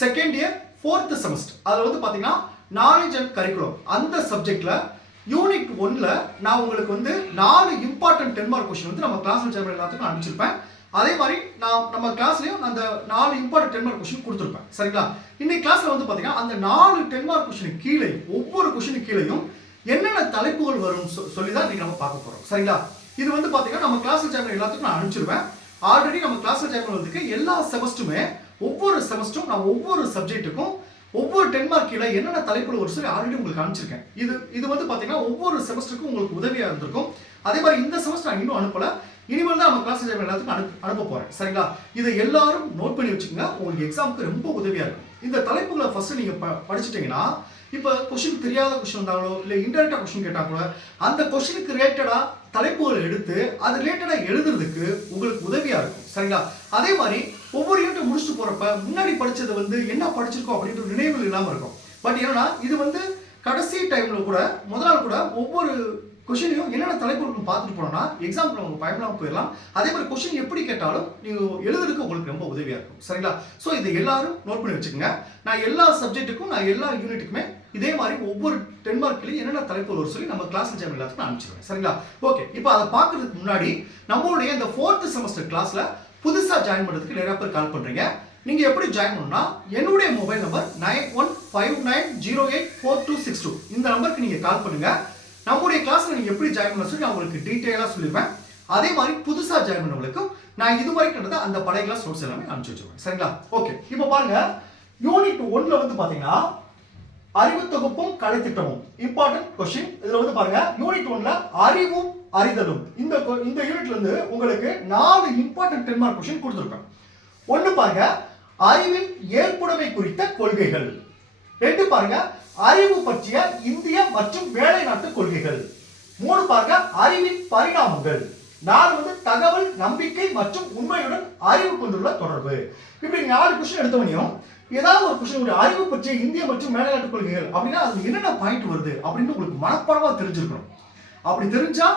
Second year 4th semester அதில் வந்து பார்த்தீங்கன்னா நாலேஜ் அண்ட் கரிக்குலம் அந்த சப்ஜெக்டில் யூனிட் 1ல் நான் உங்களுக்கு வந்து 4 இம்பார்ட்டன்ட் 10 மார்க் கொஸ்டின் வந்து நம்ம கிளாஸில் சேர்ந்த எல்லாத்துக்கும் அனுப்பிச்சிருப்பேன். அதே மாதிரி நான் நம்ம கிளாஸ்லையும் அந்த 4 இம்பார்ட்டன்ட் 10 மார்க் கொஸ்டின் கொடுத்துருப்பேன். சரிங்களா? இன்னைக்கு கிளாஸில் வந்து பார்த்தீங்கன்னா அந்த 4 10 மார்க் கொஸ்டின் கீழே ஒவ்வொரு கொஸ்டின் கீழேயும் என்னென்ன தலைப்புகள் வரும் சொல்லி தான் இன்னைக்கு நம்ம பார்க்க போகிறோம். சரிங்களா? இது வந்து பார்த்தீங்கன்னா நம்ம கிளாஸில் சேர்ந்த எல்லாத்துக்கும் நான் அனுப்பிச்சிருவேன். ஆல்ரெடி நம்ம கிளாஸில் சேர்ந்த வந்து எல்லா செமஸ்டருமே ஒவ்வொரு செமஸ்டரும் நான் ஒவ்வொரு சப்ஜெக்ட்டுக்கும் ஒவ்வொரு 10 மார்க் கீழே என்னென்ன தலைப்புகள் ஒரு சொல்லி ஆல்ரெடி உங்களுக்கு அனுப்பிச்சிருக்கேன். இது வந்து பார்த்தீங்கன்னா ஒவ்வொரு செமஸ்டருக்கும் உங்களுக்கு உதவியாக இருந்திருக்கும். அதே மாதிரி இந்த செமஸ்டர் நான் இன்னும் அனுப்பலை. இனிமேல் தான் நம்ம கிளாஸ் எல்லாத்துக்கும் அனுப்ப போகிறேன். சரிங்களா? இதை எல்லாரும் நோட் பண்ணி வச்சுக்கோங்க. உங்களுக்கு எக்ஸாமுக்கு ரொம்ப உதவியாக இருக்கும். இந்த தலைப்புகளை ஃபர்ஸ்ட் நீங்கள் படிச்சுட்டீங்கன்னா இப்போ கொஸ்டின் தெரியாத கொஸ்டின் வந்தாங்களோ இல்லை இன்டெரக்டாக கொஸ்டின் கேட்டால் கூட அந்த கொஸ்டினுக்கு ரிலேட்டடாக தலைப்புகளை எடுத்து அது ரிலேட்டடாக எழுதுறதுக்கு உங்களுக்கு உதவியாக இருக்கும். சரிங்களா? அதே மாதிரி ஒவ்வொரு யூனிட் முடிச்சுட்டு போகிறப்ப முன்னாடி படித்தது வந்து என்ன படிச்சிருக்கோம் அப்படின்ற நினைவுகள் இல்லாமல் இருக்கும். பட் என்னன்னா இது வந்து கடைசி டைமில் கூட முதல் நாள் கூட ஒவ்வொரு கொஸ்டினையும் என்னென்ன தலைப்புகள் பார்த்துட்டு போனோம்னா எக்ஸாம்பிள் உங்களுக்கு பயப்படாமல் போயிடலாம். அதே மாதிரி கொஸ்டின் எப்படி கேட்டாலும் நீங்கள் எழுதுறதுக்கு உங்களுக்கு ரொம்ப உதவியாக இருக்கும். சரிங்களா? ஸோ இதை எல்லாரும் நோட் பண்ணி வச்சுக்கோங்க. நான் எல்லா சப்ஜெக்ட்டுக்கும் நான் எல்லா யூனிட்டுக்குமே இதே மாதிரி ஒவ்வொரு 10 மார்க்லையும் என்னென்ன தலைப்புகள் ஒரு சொல்லி நம்ம கிளாஸ் சேனல் எல்லாத்துக்கும் அனுப்பிச்சிருவேன். சரிங்களா? ஓகே, இப்போ அதை பார்க்கறதுக்கு முன்னாடி நம்மளுடைய இந்த 4th செமஸ்டர் கிளாஸில் புதுசாக ஜாயின் பண்ணுறதுக்கு நிறைய பேர் கால் பண்ணுறீங்க. நீங்கள் எப்படி ஜாயின் பண்ணணும்னா என்னுடைய மொபைல் நம்பர் 9159084262 இந்த நம்பருக்கு நீங்கள் கால் பண்ணுங்கள். நம்முடைய கிளாஸில் நீங்கள் எப்படி ஜாயின் பண்ண சொல்லி நான் உங்களுக்கு டீட்டெயிலாக சொல்லிடுவேன். அதே மாதிரி புதுசாக ஜாயின் பண்ணவங்களுக்கும் நான் இதுவரைக்கும் நடந்த அந்த பழைய கிளாஸ் நோட்ஸ் எல்லாமே அனுப்பிச்சு வச்சுருவேன். சரிங்களா? ஓகே, இப்போ பாருங்க யூனிட் 1ல் வந்து பார்த்தீங்கன்னா அறிவு தொகுப்பும் கலைத்திட்டமும் இம்பார்ட்டன்ட் கொஸ்டின். இதுல வந்து பாருங்க யூனிட் 1ல அறிவும் அறிதலும் இந்த யூனிட்ல இருந்து உங்களுக்கு 4 இம்பார்ட்டன்ட் 10 மார்க் கொஸ்டின் கொடுத்திருக்கேன். ஒன்னு பாருங்க அறிவின் ஏற்புடைமை குறித்த கொள்கைகள். 2 பாருங்க அறிவு பற்றிய இந்திய மற்றும் வேலை நாட்டு கொள்கைகள். 3 பாருங்க அறிவின் பரிணாமங்கள். 4 வந்து தகவல் நம்பிக்கை மற்றும் உண்மையுடன் அறிவு கொண்டுள்ள தொடர்பு. இப்படி 4 கொஸ்டின் எடுத்தவனையும் ஏதாவது ஒரு கொஸ்டின் அறிவு பற்றிய இந்திய மற்றும் மேலைநாட்டு கொள்கைகள் அப்படின்னா அது என்னென்ன பாயிண்ட் வருது அப்படின்னு உங்களுக்கு மனப்பாடமா தெரிஞ்சிருக்கணும். அப்படி தெரிஞ்சா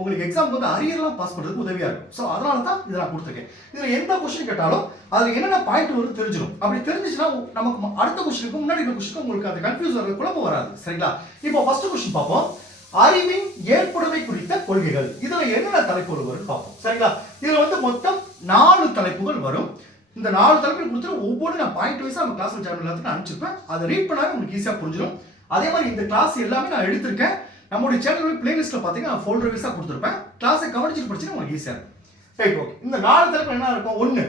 உங்களுக்கு எக்ஸாம் வந்து அரியர்லாம் பாஸ் பண்றதுக்கு உதவியா இருக்கும். ஸோ அதனால தான் இதை நான் கொடுத்துருக்கேன். இதுல எந்த கொஸ்டின் கேட்டாலும் அதுல என்னென்ன பாயிண்ட் வருது தெரிஞ்சிடும். அப்படி தெரிஞ்சிச்சுன்னா நமக்கு அடுத்த கொஸ்டினுக்கு முன்னாடி இந்த கொஸ்டினுக்கு உங்களுக்கு அது கன்ஃபியூஸ் வர குழப்பம் வராது. சரிங்களா? இப்போ ஃபர்ஸ்ட் கொஸ்டின் பார்ப்போம். அறிவின் ஏற்புடைமை குறித்த கொள்கைகள். இதுல என்னென்ன தலைப்புகள் வரும் பார்ப்போம். சரிங்களா? இதுல வந்து மொத்தம் 4 தலைப்புகள் வரும். இந்த 4 தலைப்புகள் கொடுத்துட்டு ஒவ்வொரு நான் பாயிண்ட் வைஸா நம்ம கிளாஸ் சேனல் எல்லாத்துக்கும் அனுப்பிச்சிருப்பேன். அதை ரீட் பண்ணாலும் உங்களுக்கு ஈஸியாக புரிஞ்சிடும். அதே மாதிரி இந்த கிளாஸ் எல்லாமே நான் எடுத்திருக்கேன். நம்மளுடைய சேனல் பிளேலிஸ்ட்ல பார்த்தீங்கன்னா நான் ஃபோல்டர் வைஸாக கொடுத்துருப்பேன். கிளாஸை கவனிச்சுட்டு படிச்சுன்னா உங்களுக்கு ஈஸியாக இருக்கும். Right, okay. இந்த 4 தலைப்பு என்ன இருக்கும்? 1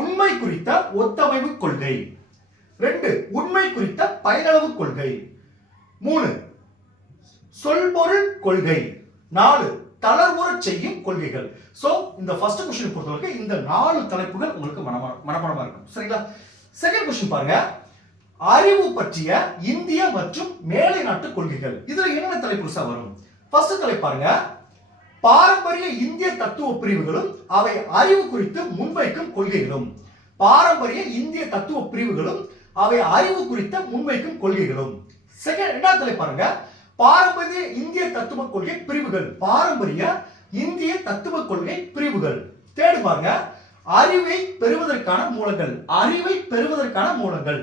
உண்மை குறித்த ஒத்தமைவு கொள்கை. 2 உண்மை குறித்த பயனளவு கொள்கை. 3 சொல்பொருள் கொள்கை. 4 தளர்வுற செய்யும் கொள்கைகள். சோ இந்த ஃபர்ஸ்ட் क्वेश्चन பொறுத்தவரைக்கும் இந்த 4 தலைப்புகள் உங்களுக்கு மனப்பாடமா இருக்கும். சரிங்களா? செகண்ட் क्वेश्चन பாருங்க. அறிவு பற்றிய இந்திய மற்றும் மேலை நாட்டு கொள்கைகள். இதுல என்னென்ன தலைப்புகள் வரும்? ஃபர்ஸ்ட் தலைப்பு பாருங்க. பாரம்பரிய இந்திய தத்துவ பிரிவுகளும் அவை அறிவு குறித்து முன்வைக்கும் கொள்கைகளும். பாரம்பரிய இந்திய தத்துவ பிரிவுகளும் அவை அறிவு குறித்த முன்வைக்கும் கொள்கைகளும். இரண்டாவது தலைப்பு பாருங்க. பாரம்பரிய இந்திய தத்துவ கொள்கை பிரிவுகள். பாரம்பரிய இந்திய தத்துவ கொள்கை பிரிவுகள். தேடு பாருங்க. அறிவை பெறுவதற்கான மூலங்கள். அறிவை பெறுவதற்கான மூலங்கள்.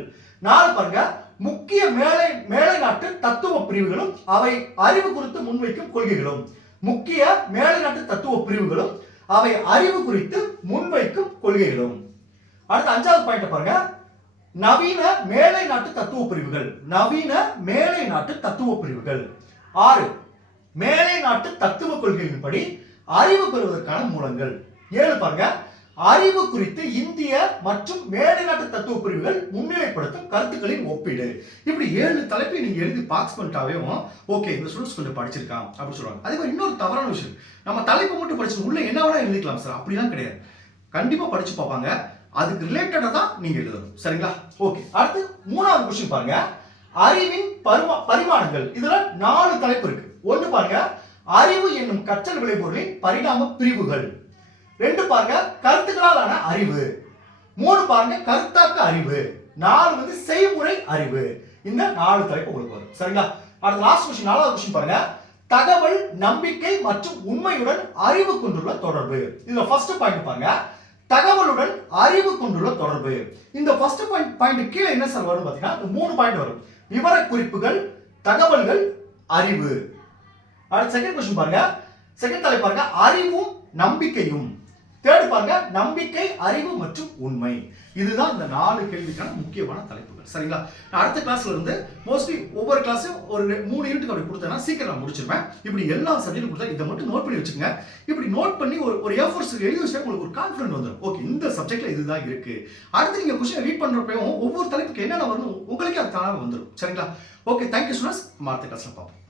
4 பாருங்க. முக்கிய மேலை நாட்டு தத்துவ பிரிவுகளும் அவை அறிவு குறித்து முன்வைக்கும் கொள்கைகளும். முக்கிய மேலை நாட்டு தத்துவ பிரிவுகளும் அவை அறிவு குறித்து முன்வைக்கும் கொள்கைகளும். அடுத்த 5வது பாயிண்ட் பாருங்க. நவீன மேலை நாட்டு தத்துவ பிரிவுகள். நவீன மேலை நாட்டு தத்துவ பிரிவுகள். 6 மேலை நாட்டு தத்துவ கொள்கைகளின்படி அறிவு பெறுவதற்கான மூலங்கள். 7 பாருங்க. அறிவு குறித்து இந்திய மற்றும் மேலை நாட்டு தத்துவ பிரிவுகள் முன்னிலைப்படுத்தும் கருத்துக்களின் ஒப்பீடு. இப்படி 7 தலைப்பை நீங்க எழுதி பாக்ஸ் பண்ணிட்டாவே ஓகே இந்த ஸ்டூடெண்ட்ஸ் கொஞ்சம் படிச்சிருக்கான் அப்படின்னு சொல்லுவாங்க. அதே மாதிரி இன்னொரு தவறான விஷயம், நம்ம தலைப்பு மட்டும் படிச்சு உள்ள என்ன வேணா எழுதிக்கலாம் சார், அப்படிலாம் கிடையாது. கண்டிப்பா படிச்சு பார்ப்பாங்க. அதுக்கு ரிலேட்டடா தான் நீங்க எழுதணும். சரிங்களா? ஓகே. அடுத்து 3வது क्वेश्चन பாருங்க. அறிவின் பரிமாணங்கள். இதுல 4 தலைப்பு இருக்கு. 1 பாருங்க. அறிவு என்னும் கற்றல் விளைபொருளின் பரிணாம பிரிவுகள். 2 பாருங்க. கருத்துக்களாலான அறிவு. 3 பாருங்க. கருத்தாக்க அறிவு. 4 வந்து செய்முறை அறிவு. இந்த 4 தலைப்பு உங்களுக்கு வரும். சரிங்களா? அடுத்த லாஸ்ட் क्वेश्चन 4வது क्वेश्चन பாருங்க. தகவல் நம்பிக்கை மற்றும் உண்மையுடன் அறிவு கொண்டுள்ள தொடர்பு. இதுல ஃபர்ஸ்ட் பாயிண்ட் பாருங்க. தகவலுடன் அறிவு கொண்டுள்ள தொடர்பு. இந்த ஃபர்ஸ்ட் பாயிண்ட் கீழே என்ன சார் வரும் பாத்தீங்கன்னா 3 பாயிண்ட் வரும். விவர குறிப்புகள், தகவல்கள், அறிவு. அடுத்த செகண்ட் क्वेश्चन பாருங்க. செகண்ட் தலைப்பு பாருங்க, அறிவும் நம்பிக்கையும். தேர்ட் பாருங்க, நம்பிக்கை, அறிவு மற்றும் உண்மை. இதுதான் இந்த 4 கேள்விக்கான முக்கியமான தலைப்புகள். சரிங்களா? நான் அடுத்த கிளாஸ்ல இருந்து மோஸ்ட்லி ஒவ்வொரு கிளாஸும் ஒரு 3 யூனிட் அப்படி கொடுத்தேன்னா சீக்கிரம் நான் முடிச்சிருவேன். இப்படி எல்லா சப்ஜெக்டும் கொடுத்தா இதை மட்டும் நோட் பண்ணி வச்சுக்கோங்க. இப்படி நோட் பண்ணி ஒரு A4 எழுதி வச்சா உங்களுக்கு ஒரு கான்ஃபிடன்ட் வந்துடும். ஓகே, இந்த சப்ஜெக்ட்ல இதுதான் இருக்கு. அடுத்து நீங்க क्वेश्चन ரீட் பண்றப்பயும் ஒவ்வொரு தலைப்புக்கு என்னென்ன வரணும் உங்களுக்கே அது தானாக வந்துடும். சரிங்களா? Okay, thank you students. அடுத்த கிளாஸ்ல பார்ப்போம்.